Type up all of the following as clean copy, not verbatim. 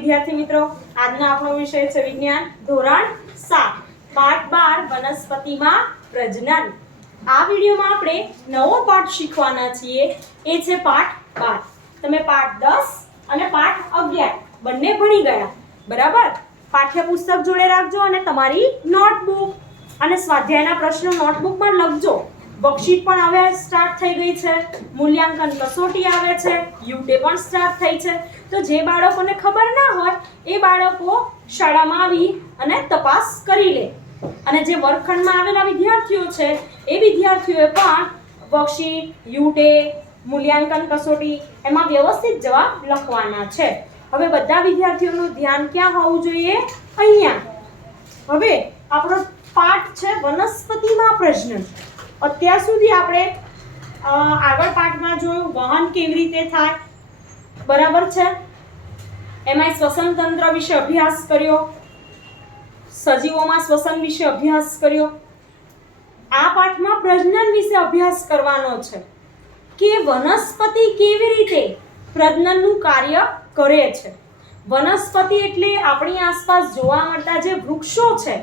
વિદ્યાર્થી મિત્રો, આજનો આપણો વિષય છે વિજ્ઞાન ધોરણ 7 પાઠ 12 વનસ્પતિમાં પ્રજનન। આ વિડિયોમાં આપણે નવો પાઠ શીખવાના છીએ, એ છે પાઠ 12। તમે પાઠ 10 અને પાઠ 11 બંને ભણી ગયા, બરાબર? પાઠ્યપુસ્તક જોડે રાખજો અને તમારી નોટબુક અને સ્વાધ્યાયના પ્રશ્નો નોટબુકમાં લખજો। વર્કશીટ પણ હવે સ્ટાર્ટ થઈ ગઈ છે, મૂલ્યાંકન કસોટી આવે છે, યુટે પણ સ્ટાર્ટ થઈ છે। તો જે બાળકોને ખબર ના હોય એ બાળકો શાળામાં આવી અને તપાસ કરી લે, અને જે વર્ગખંડમાં આવેલા વિદ્યાર્થીઓ છે એ વિદ્યાર્થીઓએ પણ વર્કશીટ, યુટે, મૂલ્યાંકન કસોટી એમાં વ્યવસ્થિત જવાબ લખવાના છે। હવે બધા વિદ્યાર્થીઓનું ધ્યાન ક્યાં હોવું જોઈએ? અહીંયા। હવે આપણો પાઠ છે વનસ્પતિમાં પ્રજનન। અત્યાર સુધી આપણે આગળ પાઠમાં જોયું વહન કેવી રીતે થાય, બરાબર છે? એમાં શ્વસન તંત્ર વિશે અભ્યાસ કર્યો, સજીવોમાં શ્વસન વિશે અભ્યાસ કર્યો। આ પાઠમાં પ્રજનન વિશે અભ્યાસ કરવાનો છે કે વનસ્પતિ કેવી રીતે પ્રજનનનું કાર્ય કરે છે। વનસ્પતિ એટલે આપણી આસપાસ જોવા મળતા જે વૃક્ષો છે,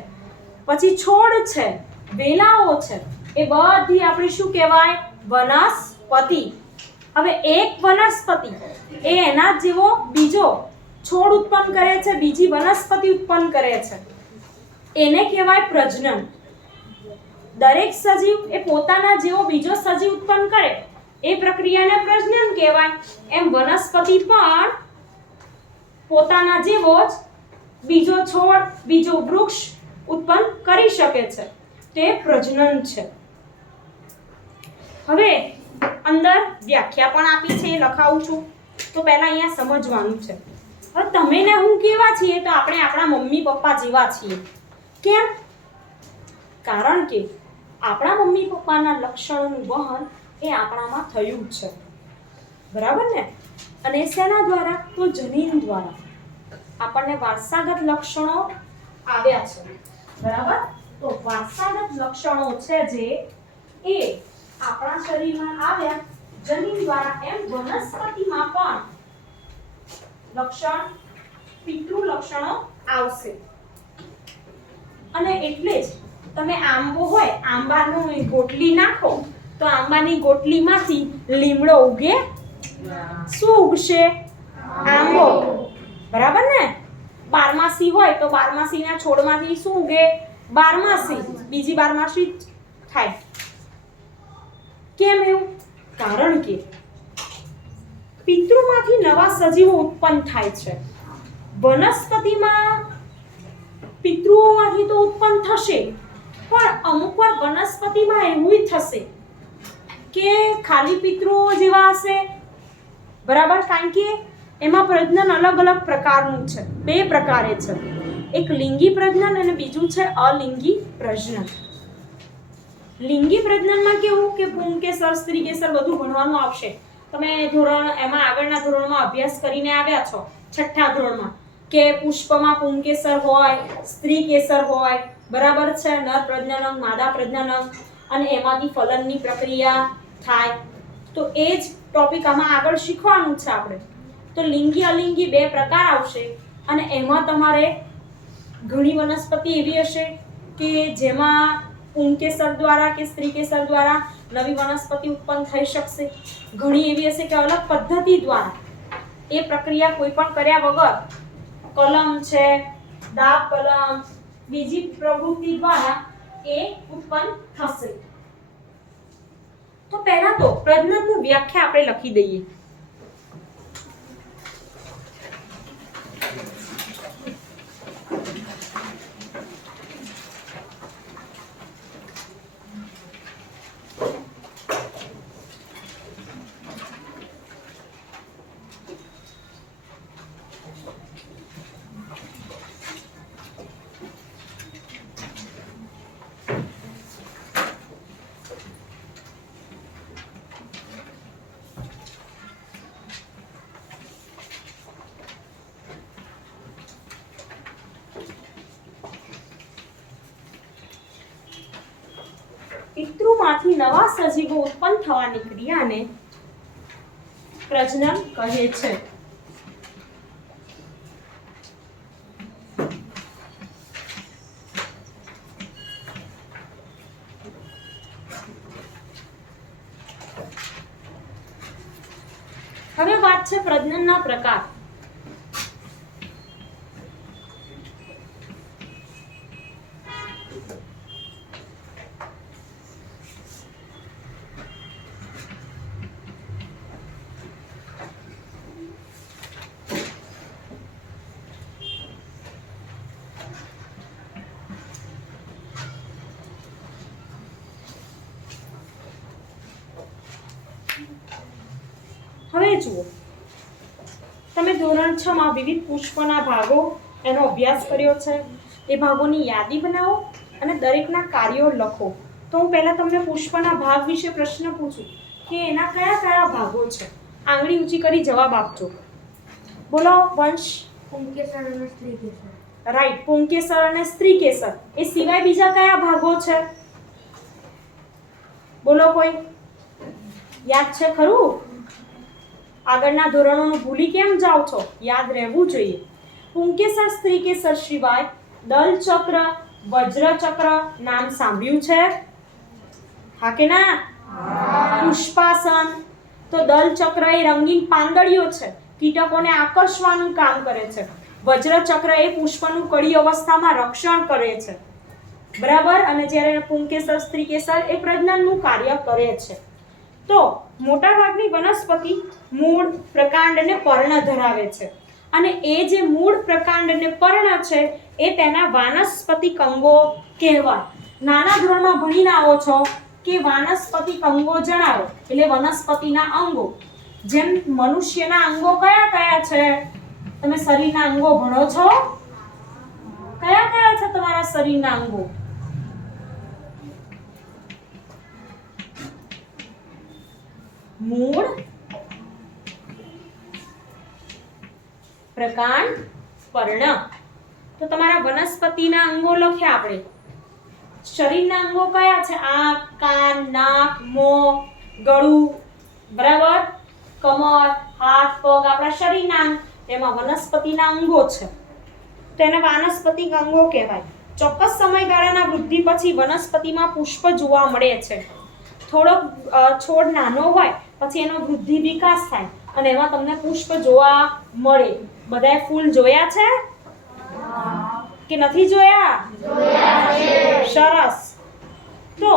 પછી છોડ છે, વેલાઓ છે, એ બધી આપણી શું કહેવાય? વનસ્પતિ। હવે એક વનસ્પતિ એ એના જેવો બીજો છોડ ઉત્પન્ન કરે છે, બીજી વનસ્પતિ ઉત્પન્ન કરે છે, એને કહેવાય પ્રજનન। દરેક સજીવ એ પોતાના જેવો બીજો સજીવ ઉત્પન્ન કરે એ પ્રક્રિયાને પ્રજનન કહેવાય। એમ વનસ્પતિ પણ પોતાના જેવો જ બીજો છોડ, બીજો વૃક્ષ ઉત્પન્ન કરી શકે છે, તે પ્રજનન છે। હવે અંદર વ્યાખ્યા પણ આપી છે, એ લખાવું છું, તો પહેલા અહીંયા સમજવાનું છે। હવે તમે ને હું કેવા છીએ? તો આપણે આપણા મમ્મી પપ્પા જેવા છીએ। કેમ? કારણ કે આપણા મમ્મી પપ્પાના લક્ષણોનું વહન એ આપણામાં થયું જ છે, બરાબર ને? અને શેના દ્વારા? તો જનીન દ્વારા આપણને વારસાગત લક્ષણો આવ્યા છે, બરાબર? તો વારસાગત લક્ષણો છે જે એ આપણા શરીરમાં આવ્યા જનીન દ્વારા, એમ વનસ્પતિમાં પણ લક્ષણ, પિતૃ લક્ષણો આવશે। અને એટલે જ તમે આંબો હોય, આંબાની ગોટલી નાખો તો આંબાની ગોટલીમાંથી લીમડો ઉગે? શું ઉગશે? આંબો, બરાબર ને? બારમાસી હોય તો બારમાસીના છોડમાંથી શું ઉગે? બારમાસી, બીજી બારમાસી થાય। કેમ એવું? કારણ કે પિતૃમાંથી નવા સજીવો ઉત્પન્ન થાય છે। વનસ્પતિમાં પિતૃઓમાંથી તો ઉત્પન્ન થશે, પણ અમુકવાર વનસ્પતિમાં એવું થશે કે ખાલી પિતૃઓ જેવા હશે, બરાબર? કારણ કે એમાં પ્રજનન અલગ અલગ પ્રકારનું છે, બે પ્રકારે છે, એક લિંગી પ્રજનન અને બીજું છે અલિંગી પ્રજનન। લિંગી પ્રજનનમાં કેવું કે પુંકેસર, સ્ત્રીકેસર બધું ભણવાનું આવશે। તમે એમાં આગળના ધોરણમાં અભ્યાસ કરીને આવ્યા છો, છઠ્ઠા ધોરણમાં, કે પુષ્પમાં પુંકેસર હોય, સ્ત્રીકેસર હોય, બરાબર છે? નર પ્રજનન, માદા પ્રજનન, અને એમાંથી ફલનની પ્રક્રિયા થાય। તો એ જ ટોપિક આમાં આગળ શીખવાનું છે આપણે। તો લિંગી અલિંગી બે પ્રકાર આવશે, અને એમાં તમારે ઘણી વનસ્પતિ એવી હશે કે જેમાં પુંકેસર દ્વારા કે સ્ત્રીકેસર દ્વારા નવી વનસ્પતિ ઉત્પન્ન થઈ શકશે। ઘણી એવી હશે કે અલગ પદ્ધતિ દ્વારા, એ પ્રક્રિયા કોઈ પણ કર્યા વગર, કલમ છે, દાબ કલમ, બીજી પ્રવૃત્તિ દ્વારા એ ઉત્પન્ન થશે। તો પહેલા તો પ્રજનનની વ્યાખ્યા આપણે લખી દઈએ। પિતૃમાંથી નવા સજીવો ઉત્પન્ન થવાની ક્રિયાને પ્રજનન કહે છે। વાત છે પ્રજનનના પ્રકાર. હવે જુઓ, તમે ધોરણ 6 માં વિવિધ પુષ્પના ભાગો એનો અભ્યાસ કર્યો છે. એ ભાગોની યાદી બનાવો અને દરેકના કાર્યો લખો. તો હું પહેલા તમને પુષ્પના ભાગ વિશે પ્રશ્ન પૂછું કે એના કયા કયા ભાગો છે. આંગળી ઊંચી કરી જવાબ આપજો. બોલો વંશ. પુંકેસર અને સ્ત્રીકેસર. રાઈટ, પુંકેસર અને સ્ત્રીકેસર. એ સિવાય બીજા કયા ભાગો છે? બોલો કોઈ, યાદ છે ખરું? આગળના ધોરણોનું ભૂલી કેમ જાઓ છો? યાદ રહેવું જોઈએ. પુંકેસર સ્ત્રીકેસર સિવાય દલચક્ર, વજ્રચક્ર નામ સાંભળ્યું છે? હા કે ના? પુષ્પાસન. તો દલચક્ર એ રંગીન પાંદડીઓ છે, કીટકોને આકર્ષવાનું કામ કરે છે. વજ્રચક્ર એ પુષ્પનું કળી અવસ્થામાં રક્ષણ કરે છે, બરાબર. અને જ્યારે પુંકેસર સ્ત્રીકેસર એ પ્રજનનનું કાર્ય કરે છે. તો મોટાભાગની વનસ્પતિ મૂળ, પ્રકાંડ અને પર્ણ ધરાવે છે. અને એ જે મૂળ, પ્રકાંડ અને પર્ણ છે એ તેના વાનસ્પતિક અંગો કહેવાય. નાના ધોરણમાં ભણીને આવો છો કે વાનસ્પતિક અંગો જણાવો, એટલે વનસ્પતિના અંગો. જેમ મનુષ્યના અંગો કયા કયા છે? તમે શરીરના અંગો ભણો છો? કયા કયા છે તમારા શરીરના અંગો? મૂળ, પ્રકાંડ, પર્ણ. તો તમારા વનસ્પતિના અંગો લખ્યા આપણે. શરીરના અંગો કયા છે? આંખ, કાન, નાક, મોં, ગળું, બરાબર. કમર, હાથ, પગ આપણા શરીરના અંગ. એમાં વનસ્પતિના અંગો છે, તેને વાનસ્પતિક અંગો કહેવાય. ચોક્કસ સમયગાળાના વૃદ્ધિ પછી વનસ્પતિમાં પુષ્પ જોવા મળે છે. થોડોક છોડ નાનો હોય પછી એનો વૃદ્ધિ વિકાસ થાય અને એમાં તમને પુષ્પ જોવા મળે. બધાએ ફૂલ જોયા છે કે નથી જોયા? સરસ. તો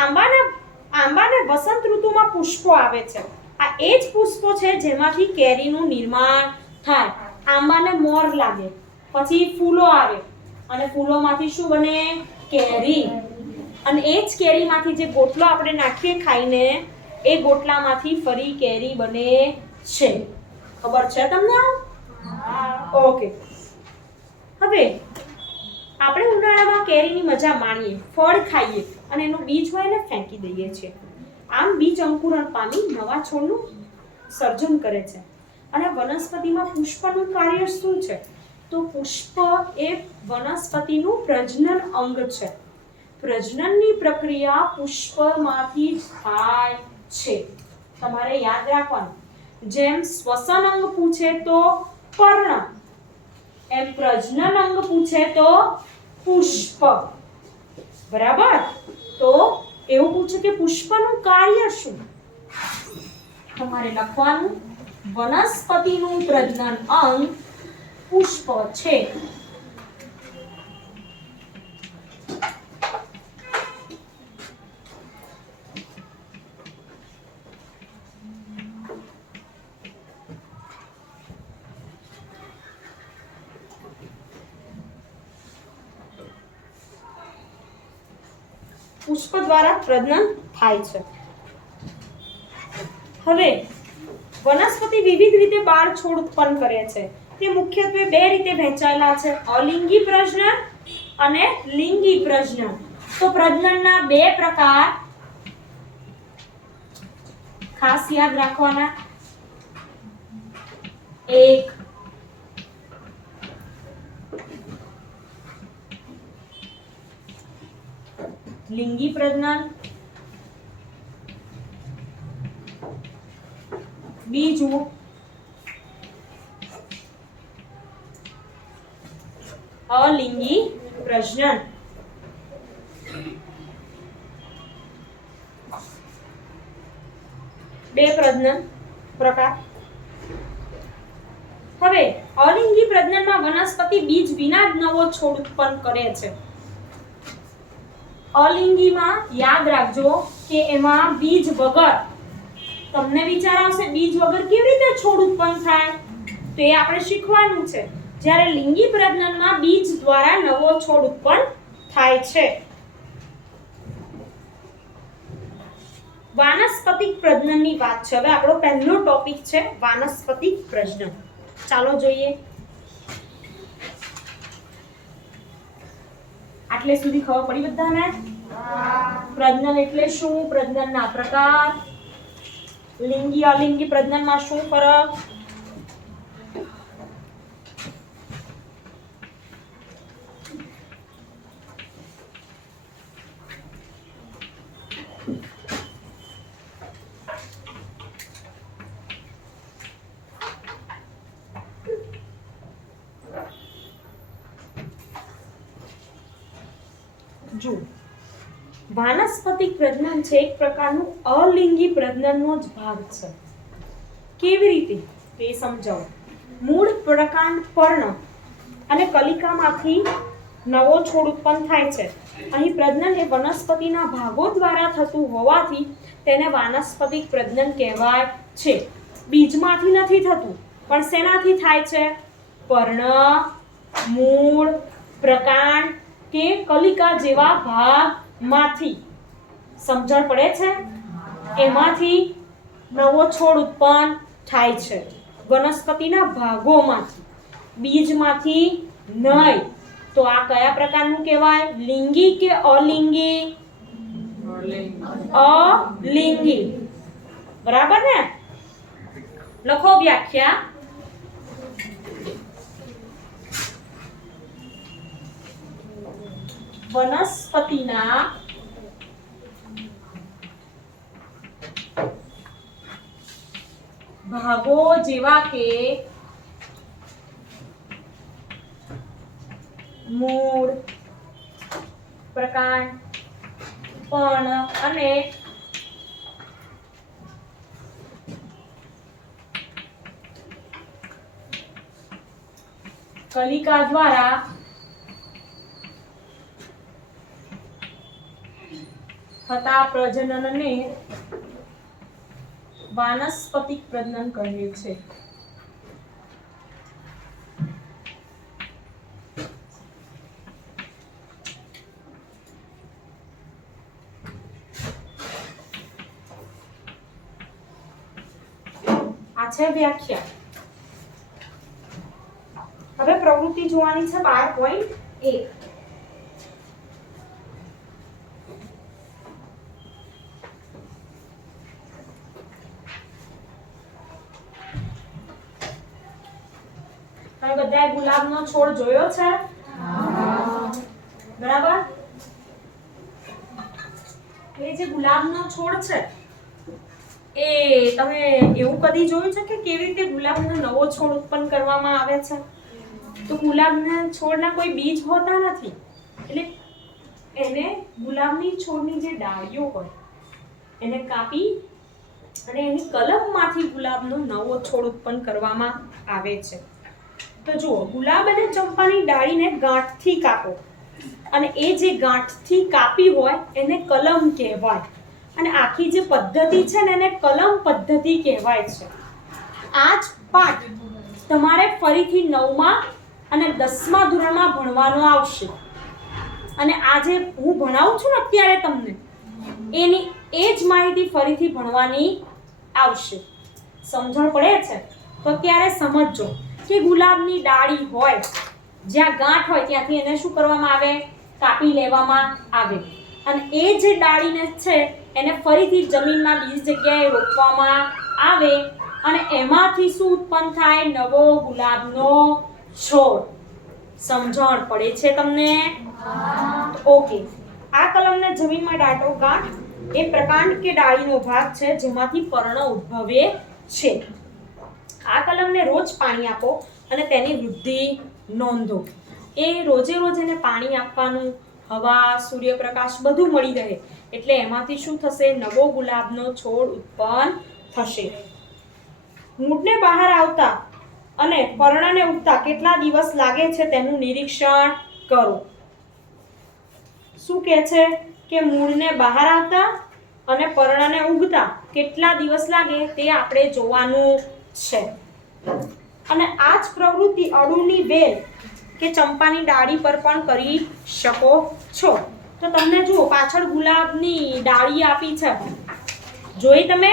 આંબાને વસંત ઋતુમાં પુષ્પો આવે છે. આ એ જ પુષ્પો છે જેમાંથી કેરીનું નિર્માણ થાય. આંબાને મોર લાગે, પછી ફૂલો આવે અને ફૂલોમાંથી શું બને? કેરી. અને એ જ કેરીમાંથી જે ગોટલો આપણે નાખીએ ખાઈને, એ ગોટલામાંથી ફરી કેરી બને છે. ખબર છે તમને? ઓકે. હવે આપણે ઉનાળામાં કેરીની મજા માણીએ, ફળ ખાઈએ અને એનું બીજ હોય ને ફેંકી દઈએ છીએ. આમ બીજ અંકુરણ પામી નવા છોડનું સર્જન કરે છે. અને વનસ્પતિમાં પુષ્પનું કાર્ય શું છે? તો પુષ્પ એ વનસ્પતિનું પ્રજનન અંગ છે. પ્રજનનની પ્રક્રિયા પુષ્પમાંથી જ થાય છે. તમારે યાદ રાખવાનું, જેમ શ્વસન અંગ પૂછે તો પર્ણ, એમ પ્રજનન અંગ પૂછે તો પુષ્પ, બરાબર. તો એવું પૂછે કે પુષ્પનું કાર્ય શું? તમારે લખવાનું, વનસ્પતિનું પ્રજનન અંગ પુષ્પ છે. પુષ્પ દ્વારા પ્રજનન થાય છે. હવે વનસ્પતિ વિવિધ રીતે બાળ છોડ ઉત્પન્ન કરે છે. તે મુખ્યત્વે બે રીતે વહેંચાયેલા છે, અલિંગી પ્રજનન અને લિંગી પ્રજનન. તો પ્રજનનના બે પ્રકાર ખાસ યાદ રાખવાના. એક લિંગી પ્રજનન, બીજું અલિંગી પ્રજનન. બે પ્રજનન પ્રકાર. હવે અલિંગી પ્રજનનમાં વનસ્પતિ બીજ વિના જ નવો છોડ ઉત્પન્ન કરે છે. અલિંગીમાં યાદ રાખજો કે એમાં બીજ વગર, તમને વિચાર આવશે બીજ વગર કેવી રીતે છોડ ઉત્પન્ન થાય, તો એ આપણે શીખવાનું છે. જ્યારે લિંગી પ્રજનનમાં બીજ દ્વારા નવો છોડ ઉત્પન્ન થાય છે. વાનસ્પતિક પ્રજનનની વાત છે. હવે આપણો પહેલો ટોપિક છે વાનસ્પતિક પ્રજનન. ચાલો જોઈએ. આટલે સુધી ખબર પડી બધાને? પ્રજનન એટલે શું, પ્રજનનના પ્રકાર, લિંગી અલિંગી પ્રજનનમાં શું ફરક? જો વાનસ્પતિક પ્રજનન છે એક પ્રકારનું અલિંગી પ્રજનનનો જ ભાગ છે. કેવી રીતે તે સમજાવો. મૂળ, પ્રકાંડ, પર્ણ અને કલિકામાંથી નવો છોડ ઉત્પન્ન થાય છે. અહીં પ્રજનન એ વનસ્પતિના ભાગો દ્વારા થતું હોવાથી તેને વાનસ્પતિક પ્રજનન કહેવાય છે. બીજમાંથી નથી થતું, પણ શેનાથી થાય છે? પર્ણ, મૂળ, પ્રકાંડ કે કલિકા જેવા ભાગમાંથી. સમજણ પડે છે? એમાંથી નવો છોડ ઉત્પન્ન થાય છે. વનસ્પતિના ભાગોમાંથી, બીજમાંથી નહીં. તો આ કયા પ્રકારનું કહેવાય? લિંગી કે અલિંગી? અલિંગી. બરાબર ને? લખો વ્યાખ્યા. વનસ્પતિના ભાગો જેવા કે મૂળ, પ્રકાંડ, પર્ણ અને કલિકા દ્વારા થતા પ્રજનનને વાનસ્પતિક પ્રજનન કહે છે. આ છે વ્યાખ્યા. હવે પ્રવૃત્તિ જોવાની છે 12.1. તમે બધાએ ગુલાબનો છોડ જોયો છે? બરાબર? એ જે ગુલાબનો છોડ છે એ તમે એવું કદી જોયું છે કે કેવી રીતે ગુલાબનો નવો છોડ ઉત્પન્ન કરવામાં આવે છે? તો ગુલાબના છોડના કોઈ બીજ હોતા નથી. એટલે એને ગુલાબની છોડની જે ડાળીઓ હોય એને કાપી અને એની કલમમાંથી ગુલાબનો નવો છોડ ઉત્પન્ન કરવામાં આવે છે. તો જુઓ, ગુલાબ અને ચંપાની ડાળીને ગાંઠથી કાપો અને એ જે ગાંઠથી કાપી હોય એને કલમ કહેવાય. અને આખી જે પદ્ધતિ છે ને એને કલમ પદ્ધતિ કહેવાય છે. આ જ પાઠ તમારે ફરીથી 9મા અને 10મા ધોરણમાં ભણવાનો આવશે. અને આ જે હું ભણાવું છું ને અત્યારે તમને એની એ જ માહિતી ફરીથી ભણવાની આવશે. સમજણ પડે છે? તો ત્યારે સમજજો કે ગુલાબની ડાળી હોય, જ્યાં ગાંઠ હોય ત્યાંથી એને શું કરવામાં આવે? કાપી લેવામાં આવે. અને એ જે ડાળીને છે એને ફરીથી જમીનમાં બીજી જગ્યાએ રોપવામાં આવે અને એમાંથી શું ઉત્પન્ન થાય? નવો ગુલાબનો છોડ. સમજણ પડે છે તમને? ઓકે. આ કલમને જમીનમાં દાટો. ગાંઠ એ પ્રકાંડ કે ડાળીનો ભાગ છે જેમાંથી પર્ણ ઉદ્ભવે છે. આ કલમને રોજ પાણી આપો અને તેની વૃદ્ધિ નોંધો. એ રોજે રોજ એને પાણી આપવાનું, હવા, સૂર્યપ્રકાશ બધું મળી રહે. એટલે એમાંથી શું થશે? નવો ગુલાબનો છોડ ઉત્પન્ન થશે. મૂળને બહાર આવતા અને પર્ણને ઉગતા કેટલા દિવસ લાગે છે તેનું નિરીક્ષણ કરો. શું કહે છે કે મૂળને બહાર આવતા અને પર્ણને ઉગતા કેટલા દિવસ લાગે તે આપણે જોવાનું છે. અને આ જ પ્રવૃત્તિ અળુની વેલ કે ચંપાની ડાળી પર પણ કરી શકો છો. તો તમને જુઓ પાછળ ગુલાબની ડાળી આપી છે, જોઈ તમે?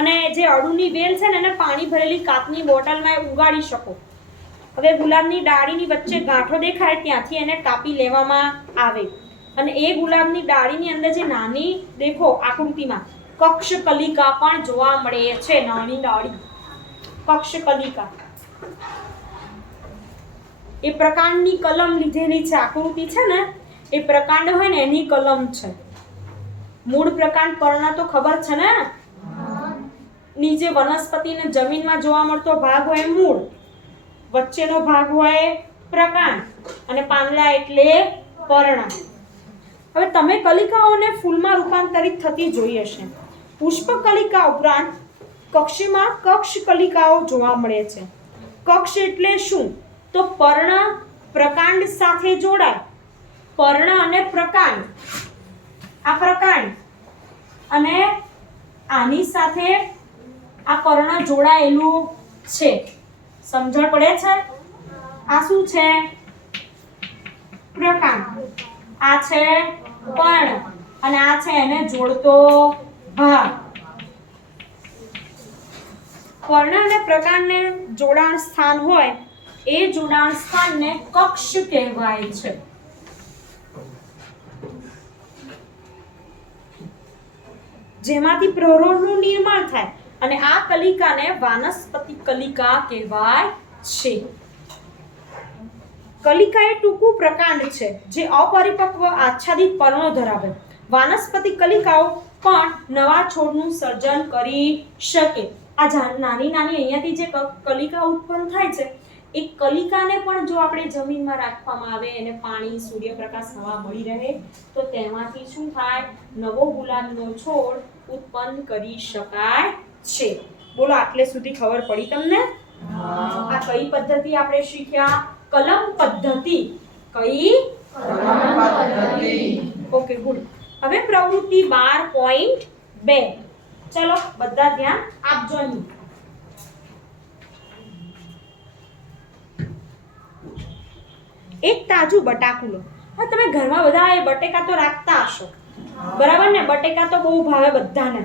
અને જે અળુની વેલ છે ને એને પાણી ભરેલી કાચની બોટલમાં ઉગાડી શકો. હવે ગુલાબની ડાળીની વચ્ચે ગાંઠો દેખાય ત્યાંથી એને કાપી લેવામાં આવે અને એ ગુલાબની ડાળીની અંદર જે નાની દેખો આકૃતિમાં કક્ષકલિકા પણ જોવા મળે છે. નાની ડાળી કક્ષકલિકા એ પ્રકાંડની કલમ લીધેલી છે. આકૃતિ છે ને એ પ્રકાંડ હોય ને એની કલમ છે. મૂળ પ્રકાંડ પર્ણ તો ખબર છે ને? નીચે વનસ્પતિને જમીનમાં જોવા મળતો ભાગ હોય મૂળ, વચ્ચેનો ભાગ હોય પ્રકાંડ અને પાંદડા એટલે પર્ણ. હવે તમે કલિકાઓને ફૂલમાં રૂપાંતરિત થતી જોઈ હશે. પુષ્પ કલિકા ઉપરાંત કક્ષમાં કક્ષ કલિકાઓ જોવા મળે છે. કક્ષ એટલે શું? તો પર્ણ પ્રકાંડ સાથે જોડાય. પર્ણ અને પ્રકાંડ, આ પ્રકાંડ અને આની સાથે આ પર્ણ જોડાયેલું છે. સમજણ પડે છે? આ શું છે? પ્રકાંડ. આ છે પર્ણ અને આ છે એને જોડતો ભાગ. પર્ણ અને પ્રકાંડને જોડાણ સ્થાન હોય એ જોડાણ સ્થાનને કક્ષ કહેવાય છે. જેમાંથી પ્રરોળનું નિર્માણ થાય અને આ કલિકાને વાનસ્પતિક કલિકા કહેવાય છે. કલિકા એ ટૂંકું પ્રકાંડ છે જે અપરિપક્વ આચ્છાદિત પર્ણો ધરાવે. વાનસ્પતિક કલિકાઓ પણ નવા છોડનું સર્જન કરી શકે. આ નાની નાની અહીંયાથી જે કલિકા ઉત્પન્ન થાય છે એ કલિકાને પણ જો આપણે જમીનમાં રાખવામાં આવે, એને પાણી, સૂર્યપ્રકાશ, હવા મળી રહે તો તેમાંથી શું થાય? નવો ગુલાબનો છોડ ઉત્પન્ન કરી શકાય છે. બોલો આટલે સુધી ખબર પડી તમને? આ કઈ પદ્ધતિ આપણે શીખ્યા? કલમ પદ્ધતિ. કઈ? કલમ પદ્ધતિ. Okay good. હવે પ્રવૃત્તિ 12.2. ચલો બધા ધ્યાન આપજો. અહીં એક તાજું બટાકું લો. હા, તમે ઘરમાં બધા એ બટેકા તો રાખતા હશો, બરાબર ને? બટેકા તો બહુ ભાવે બધાને.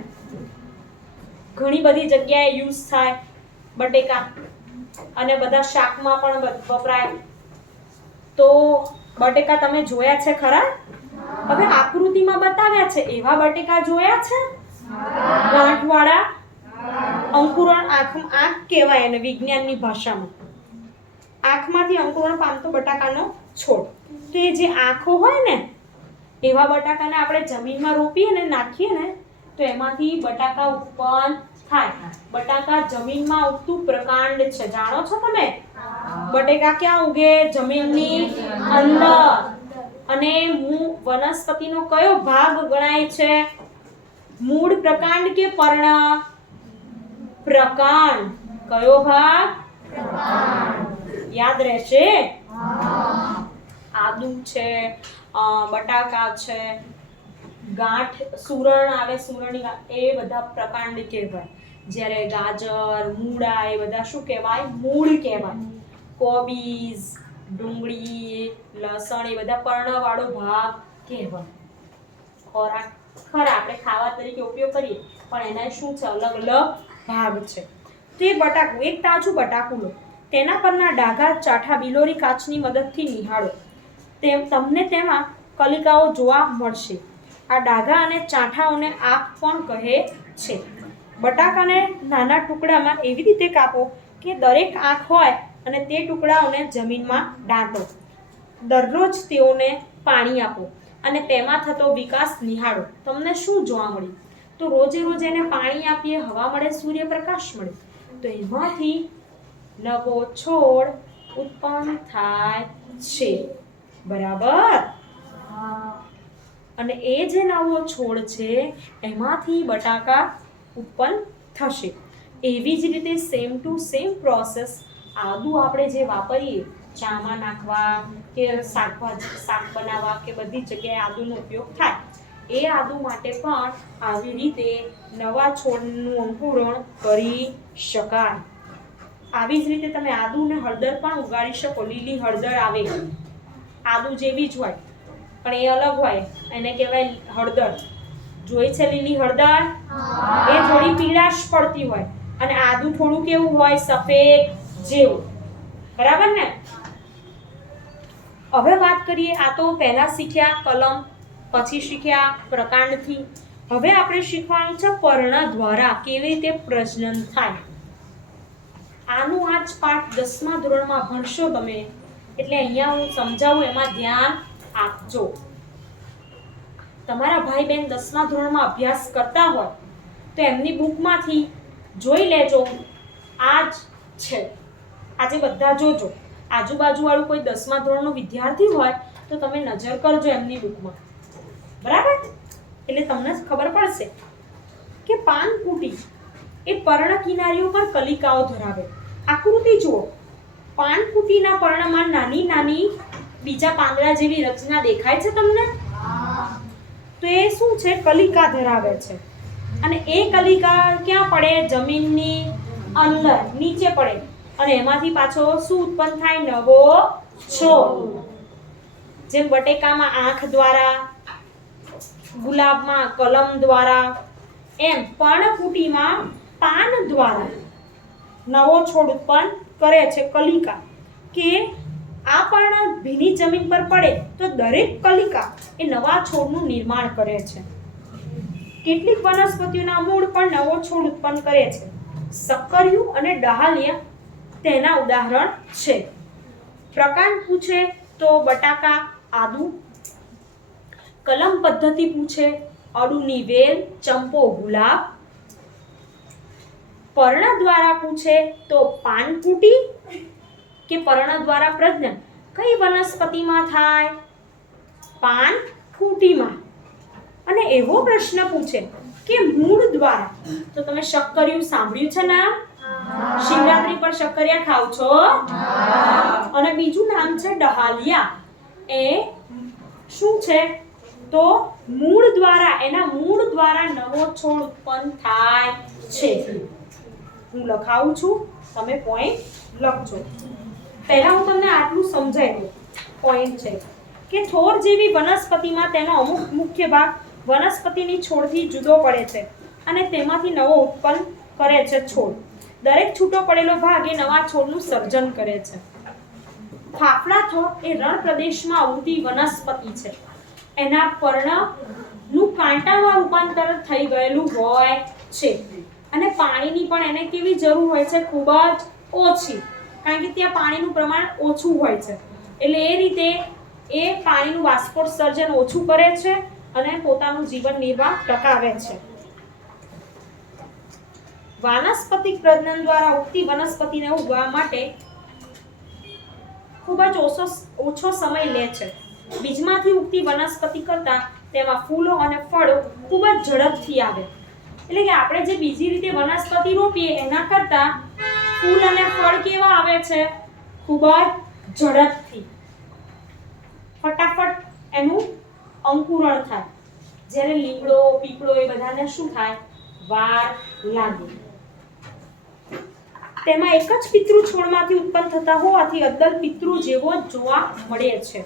ઘણી બધી જગ્યાએ યુઝ થાય બટેકા અને બધા શાકમાં પણ વપરાય. તો બટેકા તમે જોયા છે ખરા? હવે આકૃતિમાં બતાવ્યા છે એવા બટેકા જોયા છે? ગાંઠવાળા, અંકુરણ આંખ કહેવાય એને વિજ્ઞાનની ભાષામાં. આંખમાંથી અંકુરણ પામતો બટાકાનો છોડ. તો એ જે આંખો હોય ને એવા બટાકાને આપણે જમીનમાં રોપીએ ને નાખીએ ને તો એમાંથી બટાકા ઉત્પન્ન થાય. બટાકા જમીનમાં ઉગતું પ્રકાંડ છે. જાણો છો તમે? બટેકા ક્યાં ઉગે? જમીનની અંદર. અને વનસ્પતિનો કયો ભાગ ગણાય છે? મૂળ પ્રકાંડ કે પર્ણ? પ્રકાંડ. કયો ભાગ? પ્રકાંડ. યાદ રહેશે? આદુ છે, બટાકા છે, ગાંઠ, સુરણ આવે, સુરણની ગાંઠ, એ બધા પ્રકાંડ કહેવાય. જ્યારે ગાજર, મૂળા એ બધા શું કહેવાય? મૂળ કહેવાય. કોબીજ, ડુંગળી, લસણ એ બધા પર્ણવાળો ભાગ કહેવાય. ખોરાક ખરા આપણે ખાવા તરીકે ઉપયોગ કરીએ પણ એના શું છે? અલગ અલગ ભાગ છે. તો એ બટાકું, એક તાજું બટાકું લો. તેના પરના ડાઘા ચાઠા બિલોરી કાચની મદદથી નિહાળો. તમને તેમાં કલિકાઓ જોવા મળશે. આ ડાઘા અને ચાઠાઓને આંખ પણ કહે છે. બટાકાને નાના ટુકડામાં એવી રીતે કાપો કે દરેક આંખ હોય અને તે ટુકડાઓને જમીનમાં દાટો. દરરોજ તેઓને પાણી આપો અને તેમાં થતો વિકાસ નિહાળો. તમને શું જોવા મળ્યું? તો રોજે રોજ એને પાણી આપીએ, હવા મળે, સૂર્યપ્રકાશ મળે તો એમાંથી નવો છોડ ઉત્પન્ન થાય છે. બરાબર? અને એ જે નવો છોડ છે એમાંથી બટાકા ઉત્પન્ન થશે. એવી જ રીતે સેમ ટુ સેમ પ્રોસેસ આદુ આપણે જે વાપરીએ ચામાં નાખવા કે શાક બનાવવા કે બધી જગ્યાએ આદુનો ઉપયોગ થાય, એ આદુ માટે પણ આવી રીતે નવા છોડનું અંકુરણ કરી શકાય. આવી જ રીતે તમે આદુ અને હળદર પણ ઉગાડી શકો. લીલી હળદર આવે આદુ જેવી જ હોય પણ એ અલગ હોય, એને કહેવાય હળદર. જોઈ છે લીલી હળદર? એ થોડી પીળાશ પડતી હોય અને આદુ થોડું કેવું હોય, સફેદ જેવું. બરાબર ને? હવે વાત કરીએ, આ તો પહેલા શીખ્યા કલમ, પછી શીખ્યા પ્રકાંડથી. હવે આપણે શીખવાનું છે પર્ણ દ્વારા કેવી રીતે પ્રજનન થાય. આનું આ જ પાઠ 10મા ધોરણમાં ભણશો તમે, એટલે અહીંયા હું સમજાવું એમાં ધ્યાન આપજો. તમારા ભાઈ બહેન 10મા ધોરણમાં અભ્યાસ કરતા હોય તો એમની બુકમાંથી જોઈ લેજો. આ જ છે, આજે બધા જોજો. આજુબાજુ વાળું કોઈ 10મા ધોરણનો વિદ્યાર્થી હોય તો તમે નજર કરજો એમની બુકમાં. બરાબર? એટલે તમને ખબર પડશે કે પાનકુટી એ પર્ણ કિનારીઓ પર કલિકાઓ ધરાવે. આકૃતિ જુઓ, પાનકુટીના પર્ણમાં નાની નાની બીજા પાંદડા જેવી રચના દેખાય છે તમને? તો એ શું છે? કલિકા ધરાવે છે. અને એ કલિકા ક્યાં પડે? જમીનની અંદર નીચે પડે અને એમાંથી પાછો શું ઉત્પન્ન થાય? નવો છોડ. જેમ બટેકામાં આંખ દ્વારા, ગુલાબમાં કલમ દ્વારા, એમ પર્ણકુટીમાં પાન દ્વારા નવો છોડ ઉત્પન્ન કરે છે કલિકા. કે આ પર્ણ ભીની જમીન પર પડે તો દરેક કલિકા એ નવા છોડનું નિર્માણ કરે છે. કેટલીક વનસ્પતિઓના મૂળ પણ નવો છોડ ઉત્પન્ન કરે છે. સક્કરિયું અને ડહાલિયા તેના ઉદાહરણ છે. પ્રકાંડ પૂછે તો બટાકા, આદુ. કલમ પદ્ધતિ પૂછે, અળુની વેલ, ચંપો, ગુલાબ. પર્ણ દ્વારા પૂછે તો પાનકુટી કે પર્ણ દ્વારા પ્રજનન કઈ વનસ્પતિમાં થાય? પાનકુટીમાં. અને એવો પ્રશ્ન પૂછે કે મૂળ દ્વારા, તો તમે શક્કરિયું સાંભળ્યું છે નામ? શિવરાત્રી પર શક્કરિયા ખાવ છો? અને બીજું નામ છે ડહાલિયા. એ શું છે? તો મૂળ દ્વારા, એના મૂળ દ્વારા નવો છોડ ઉત્પન્ન થાય છે. હું લખાવું છું, તમે પોઈન્ટ લખજો. પહેલા હું તમને આટલું સમજાવી દઉં. પોઈન્ટ છે કે થોર જેવી વનસ્પતિમાં તેનો અમુક મુખ્ય ભાગ વનસ્પતિની છોડથી જુદો પડે છે અને તેમાંથી નવો ઉત્પન્ન કરે છે છોડ. દરેક છૂટો પડેલો ભાગ એ નવા છોડનું સર્જન કરે છે. ફાફડા થોર એ રણ પ્રદેશમાં ઉગતી વનસ્પતિ છે. એના પર્ણનું કાંટામાં રૂપાંતર થઈ ગયેલું હોય છે અને પાણીની પણ એને કેવી જરૂર હોય છે? ખૂબ જ ઓછી, કારણ કે ત્યાં પાણીનું પ્રમાણ ઓછું હોય છે. એટલે એ રીતે એ પાણીનું બાષ્પોત્સર્જન ઓછું કરે છે અને પોતાનું જીવન નિર્વાહ ટકાવે છે. વાનસ્પતિક પ્રજનન દ્વારા ઉગતી વનસ્પતિને ઉગવા માટે ખૂબ જ ઓછો સમય લે છે. બીજમાંથી ઉગતી વનસ્પતિ કરતાં તેમાં ફૂલો અને ફળો ખૂબ જ ઝડપથી આવે. એટલે કે આપણે જે બીજી રીતે વનસ્પતિ રોપીએ એના કરતાં ફૂલ અને ફળ કેવા આવે છે? ખૂબ જ ઝડપથી, ફટાફટ એનું અંકુરણ થાય. જ્યારે લીમડો, પીપળો એ બધાને શું થાય? વાર લાગે. તેમાં એક જ પિતૃ છોડમાંથી ઉત્પન્ન થતા હોવાથી અદ્દલ પિતૃ જેવો જ જોવા મળે છે.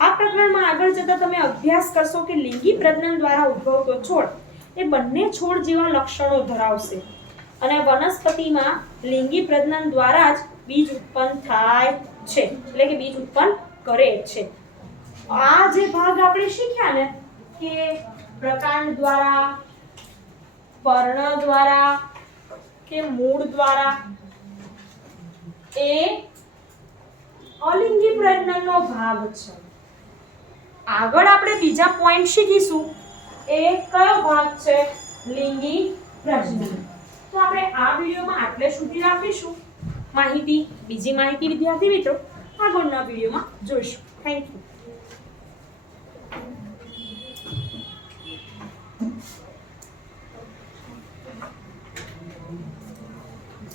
આ પ્રકરણમાં આગળ જતા તમે અભ્યાસ કરશો કે લિંગી પ્રજનન દ્વારા ઉદ્ભવતો છોડ એ બંને છોડ જેવા લક્ષણો ધરાવશે અને વનસ્પતિમાં લિંગી પ્રજનન દ્વારા જ બીજ ઉત્પન્ન થાય છે, એટલે કે બીજ ઉત્પન્ન કરે છે. આ જે ભાગ આપણે શીખ્યા ને કે પ્રકાંડ દ્વારા, પર્ણ દ્વારા કે મૂળ દ્વારા, એ અલિંગી પ્રજનનનો ભાગ છે. આગળ આપણે બીજા પોઈન્ટ શીખીશું. એ કયો ભાગ છે? લિંગી પ્રજનન. તો આપણે આ વિડિયોમાં આટલે સુધી રાખીશું. બીજી માહિતી વિદ્યાર્થી મિત્રો આગળના વિડિયોમાં જોઈશું. Thank you.